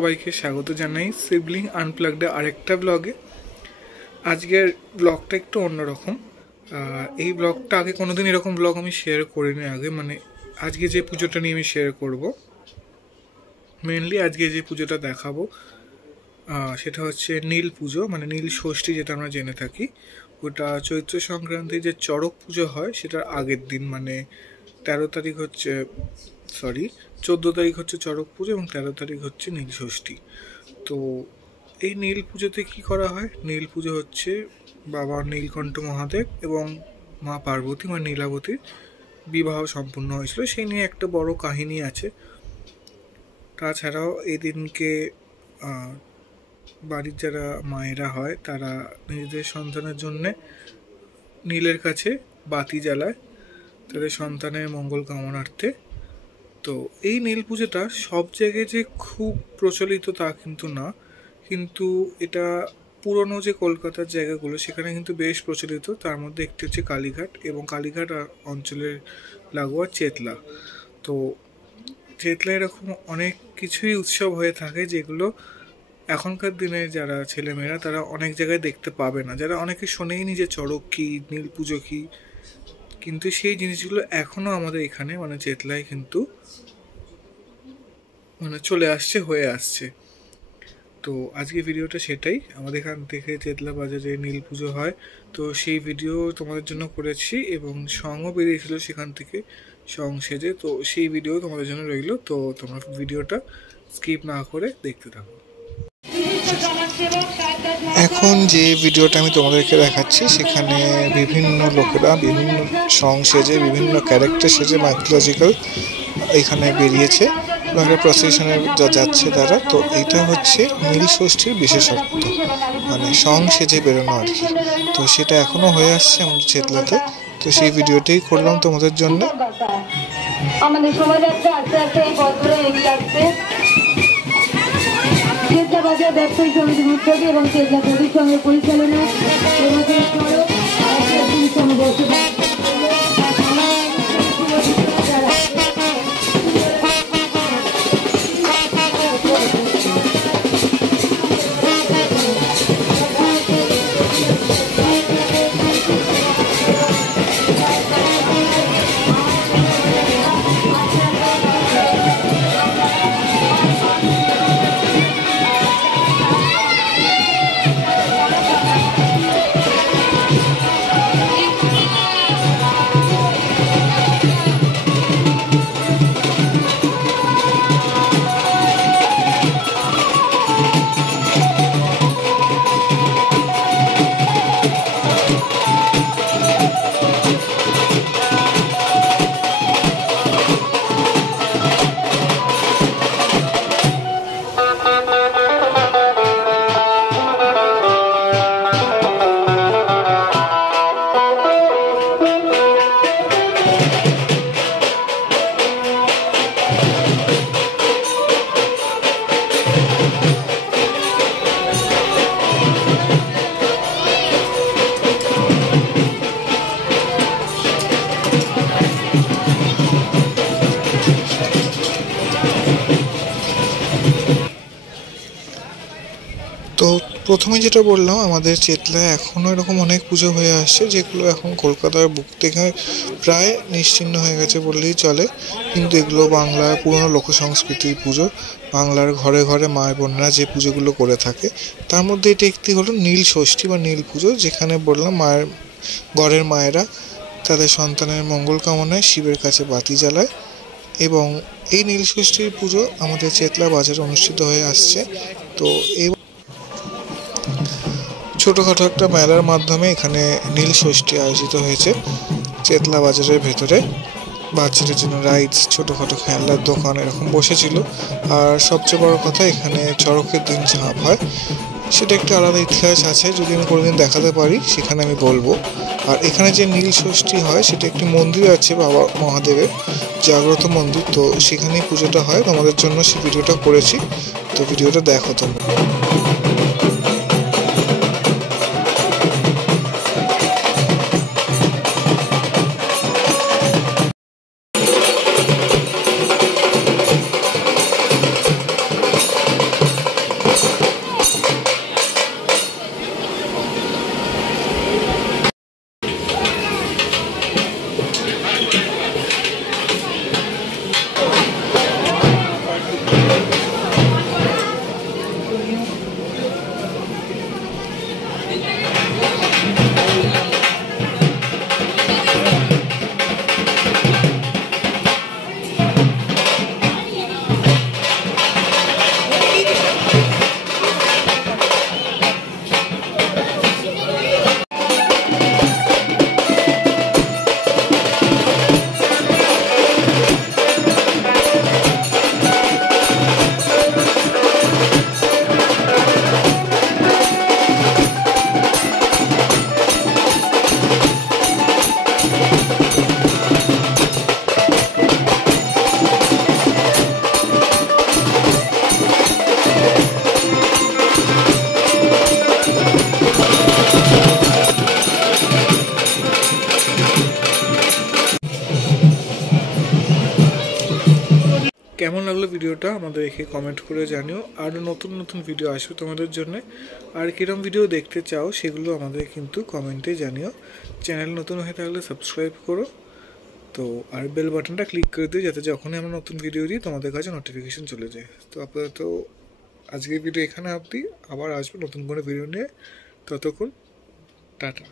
সবাইকে স্বাগত জানাই সিবলিং আনপ্লাগডে আরেকটা ব্লগে। আজকের ব্লগটা একটু অন্যরকম। এই ব্লগটা আগে কোনোদিন এরকম ব্লগ আমি শেয়ার করিনি আগে, মানে আজকে যে পুজোটা নিয়ে আমি শেয়ার করব, মেনলি আজকে যে পুজোটা দেখাবো সেটা হচ্ছে নীল পুজো, মানে নীল ষষ্ঠী যেটা আমরা জেনে থাকি। ওটা চৈত্র সংক্রান্তি যে চড়ক পুজো হয় সেটার আগের দিন, মানে 13 তারিখ হচ্ছে 14 তারিখ হচ্ছে চড়ক পুজো এবং 13 তারিখ হচ্ছে নীল ষষ্ঠী। তো এই নীল পুজোতে কি করা হয়? নীল পুজো হচ্ছে বাবা নীলকণ্ঠ মহাদেব এবং মা পার্বতী বা নীলাবতীর বিবাহ সম্পূর্ণ হয়েছিল, সেই নিয়ে একটা বড় কাহিনী আছে। তাছাড়াও এই দিনকে বাড়ির যারা মায়েরা হয় তারা নিজেদের সন্তানের জন্যে নীলের কাছে বাতি জ্বালায় তাদের সন্তানের মঙ্গল কামনার্থে। তো এই নীল পুজোটা সব জায়গায় যে খুব প্রচলিত তা কিন্তু না, কিন্তু এটা পুরনো যে কলকাতার জায়গাগুলো সেখানে কিন্তু বেশ প্রচলিত। তার মধ্যে একটি হচ্ছে কালীঘাট এবং কালীঘাট অঞ্চলের লাগোয়া চেতলা। তো চেতলা এরকম অনেক কিছুই উৎসব হয়ে থাকে যেগুলো এখনকার দিনে যারা ছেলেমেয়েরা তারা অনেক জায়গায় দেখতে পাবে না, যারা অনেকে শোনেইনি যে চড়ক কী, নীল পুজো কী, কিন্তু সেই জিনিসগুলো এখনও আমাদের এখানে মানে চেতলায় কিন্তু মানে চলে আসছে, হয়ে আসছে। তো আজকে ভিডিওটা সেটাই, আমাদের এখান থেকে চেতলা বাজারে নীল পুজো হয়, তো সেই ভিডিও তোমাদের জন্য করেছি এবং সঙ্গও বেরিয়েছিল সেখান থেকে সং সেজে, তো সেই ভিডিও তোমাদের জন্য রইল। তো তোমরা ভিডিওটা স্কিপ না করে দেখতে থাকো। এখন যে ভিডিওটা আমি তোমাদেরকে দেখাচ্ছি সেখানে বিভিন্ন লোকেরা বিভিন্ন সং সেজে বিভিন্ন ক্যারেক্টার সেজে মাইথোলজিক্যাল এখানে বেরিয়েছে এবং একটা প্রসেশনে যাচ্ছে তারা। তো এটা হচ্ছে নীল ষষ্ঠীর বিশেষত্ব, মানে সং সেজে বেরোনো আর কি। তো সেটা এখনো হয়ে আসছে আমাদের চেতলাতে, তো সেই ভিডিওটাই করলাম তোমাদের জন্য। আমাদের শোভাযাত্রা আস্তে আস্তে এই বছরে এগিয়ে আসছে। চেতলা বাজার ব্যবসায়ী সমিতির উদ্যোগে এবং চেতলা পুলিশ সঙ্গের পরিচালনা প্রথমে যেটা বললাম, আমাদের চেতলায় এখনও এরকম অনেক পুজো হয়ে আসছে যেগুলো এখন কলকাতার বুক থেকে প্রায় নিশ্চিহ্ন হয়ে গেছে বললেই চলে, কিন্তু এগুলো বাংলার পুরনো লোকসংস্কৃতির পুজো। বাংলার ঘরে ঘরে মায়ের বোনেরা যে পুজোগুলো করে থাকে তার মধ্যে এটি একটি হলো নীল ষষ্ঠী বা নীল পুজো, যেখানে বললাম ঘরের মায়েরা তাদের সন্তানের মঙ্গল কামনায় শিবের কাছে বাতি জ্বালায়। এবং এই নীল ষষ্ঠীর পুজো আমাদের চেতলা বাজারে অনুষ্ঠিত হয়ে আসছে। তো এই ছোটোখাটো একটা মেলার মাধ্যমে এখানে নীল ষষ্ঠী আয়োজিত হয়েছে চেতলা বাজারের ভেতরে। বাচ্চাদের জন্য রাইডস, ছোটোখাটো খেলনার দোকান এরকম বসেছিল। আর সবচেয়ে বড় কথা, এখানে চড়কের দিন ঝাঁপ হয়, সেটা একটা আলাদা ইতিহাস আছে, যদি আমি কোনোদিন দেখাতে পারি সেখানে আমি বলবো। আর এখানে যে নীল ষষ্ঠী হয় সেটা একটি মন্দির আছে বাবা মহাদেবের, জাগ্রত মন্দির, তো সেখানেই পুজোটা হয়। তোমাদের জন্য সেই ভিডিওটা করেছি, তো ভিডিওটা দেখো তোমরা। লাগলো ভিডিওটা আমাদের এখানে কমেন্ট করে জানিও। আরও নতুন নতুন ভিডিও আসবে তোমাদের জন্য, আর কীরকম ভিডিও দেখতে চাও সেগুলো আমাদের কিন্তু কমেন্টে জানিও। চ্যানেল নতুন হয়ে থাকলে সাবস্ক্রাইব করো, তো আর বেল বাটনটা ক্লিক করে দিও যাতে যখনই আমরা নতুন ভিডিও দিই তোমাদের কাছে নোটিফিকেশন চলে যায়। তো আপাতত আজকের ভিডিও এখানে অবধি, আবার আসবো নতুন কোনো ভিডিও নিয়ে। ততক্ষণ টাটা।